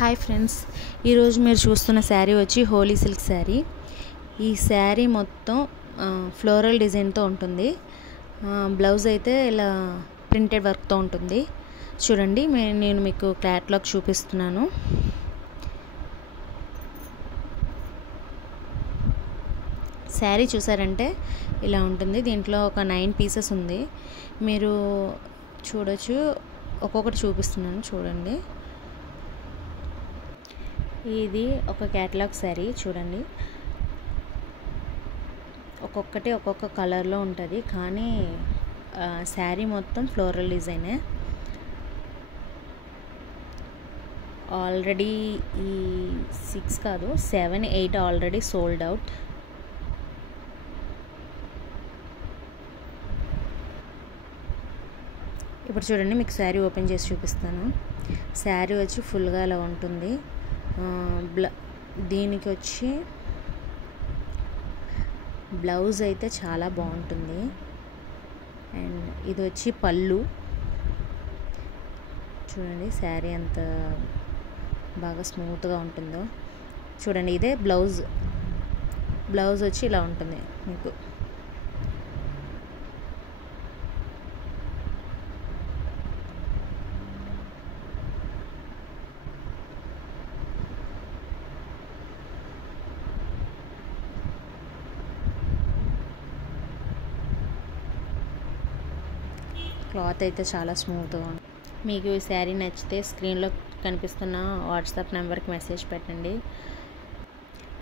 Hi friends, ఈరోజు మీరు చూస్తున్న శారీ వచ్చి హోలీ సిల్క్ శారీ. ఈ శారీ మొత్తం ఫ్లోరల్ డిజైన్తో ఉంటుంది. బ్లౌజ్ అయితే ఇలా ప్రింటెడ్ వర్క్తో ఉంటుంది. చూడండి, నేను మీకు క్యాట్లాగ్ చూపిస్తున్నాను. శారీ చూసారంటే ఇలా ఉంటుంది. దీంట్లో ఒక 9 పీసెస్ ఉంది. మీరు చూడొచ్చు, ఒక్కొక్కటి చూపిస్తున్నాను చూడండి. ఇది ఒక క్యాటలాగ్ శారీ చూడండి. ఒక్కొక్కటి ఒక్కొక్క కలర్లో ఉంటుంది, కానీ శారీ మొత్తం ఫ్లోరల్ డిజైనే. ఆల్రెడీ ఈ 6 కాదు 7, 8 ఆల్రెడీ సోల్డ్ అవుట్. ఇప్పుడు చూడండి, మీకు శారీ ఓపెన్ చేసి చూపిస్తాను. శారీ వచ్చి ఫుల్గా అలా ఉంటుంది. దీనికి వచ్చి బ్లౌజ్ అయితే చాలా బాగుంటుంది. అండ్ ఇది వచ్చి పళ్ళు. చూడండి శారీ ఎంత బాగా స్మూత్గా ఉంటుందో చూడండి. ఇదే బ్లౌజ్ వచ్చి ఇలా ఉంటుంది మీకు. క్లాత్ అయితే చాలా స్మూత్గా ఉంది. మీకు ఈ శారీ నచ్చితే స్క్రీన్లో కనిపిస్తున్న వాట్సాప్ నెంబర్కి మెసేజ్ పెట్టండి.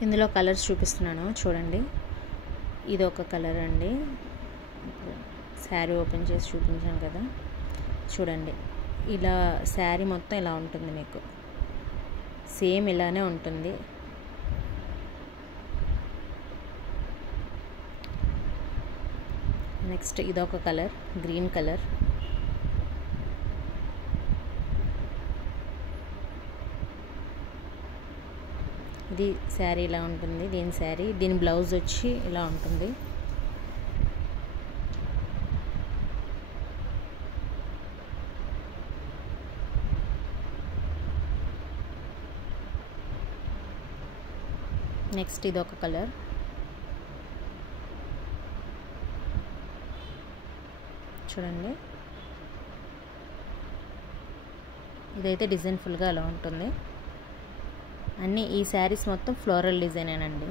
ఇందులో కలర్స్ చూపిస్తున్నాను చూడండి. ఇది ఒక కలర్ అండి. శారీ ఓపెన్ చేసి చూపించాను కదా, చూడండి. ఇలా శారీ మొత్తం ఇలా ఉంటుంది మీకు. సేమ్ ఇలానే ఉంటుంది. నెక్స్ట్ ఇదొక కలర్, గ్రీన్ కలర్. ఇది శారీ ఇలా ఉంటుంది. దీని బ్లౌజ్ వచ్చి ఇలా ఉంటుంది. నెక్స్ట్ ఇదొక కలర్. చూడండి, ఇదైతే డిజైన్ ఫుల్గా అలా ఉంటుంది. అన్నీ ఈ శారీస్ మొత్తం ఫ్లోరల్ డిజైనేనండి.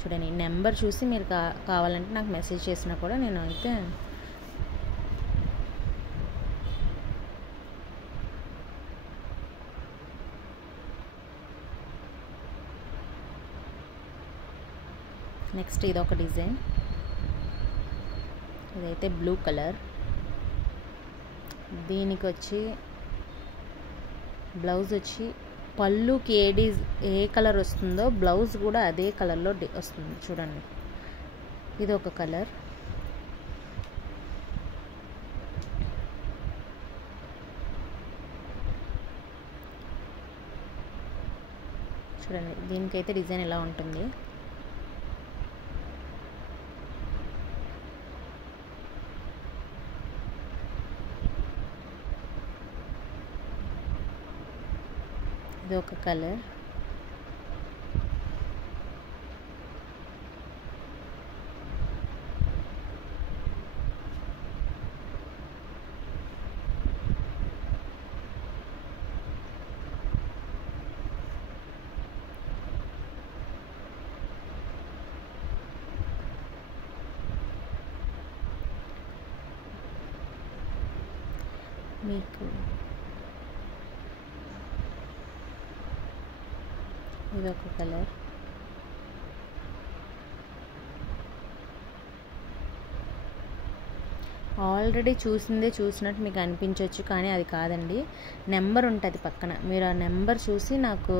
చూడండి, నెంబర్ చూసి మీరు కావాలంటే నాకు మెసేజ్ చేసినా కూడా నేను అయితే నెక్స్ట్ ఇదొక డిజైన్. ఇదైతే బ్లూ కలర్. దీనికి వచ్చి బ్లౌజ్ వచ్చి పళ్ళుకి ఏ కలర్ వస్తుందో బ్లౌజ్ కూడా అదే కలర్లో వస్తుంది. చూడండి, ఇది ఒక కలర్. చూడండి, దీనికైతే డిజైన్ ఇలా ఉంటుంది. ఇది ఒక కలర్. మీకు ఇదొక కలర్. ఆల్రెడీ చూసినట్టు మీకు అనిపించవచ్చు, కానీ అది కాదండి. నెంబర్ ఉంటుంది పక్కన. మీరు ఆ నెంబర్ చూసి నాకు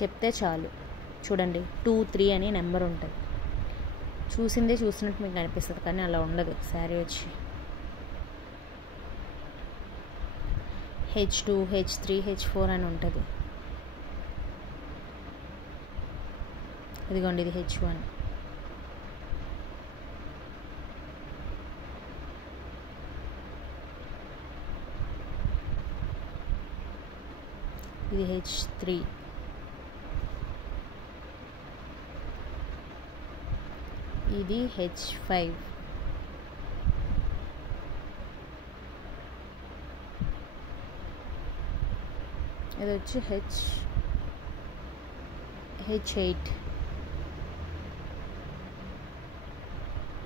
చెప్తే చాలు. చూడండి, 2, 3 అని నెంబర్ ఉంటుంది. చూసినట్టు మీకు అనిపిస్తుంది, కానీ అలా ఉండదు. శారీ వచ్చి H2, H3, H4 అని ఉంటుంది. ఇదిగోండి, ఇది H1. ఇది H3, ఇది H5, ఇది వచ్చి H8,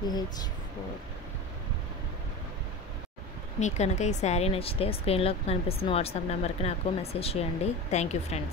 ఇది H4. మీకు కనుక ఈ శారీ నచ్చితే స్క్రీన్లో కనిపిస్తున్న వాట్సాప్ నెంబర్కి నాకు మెసేజ్ చేయండి. Thank you friends.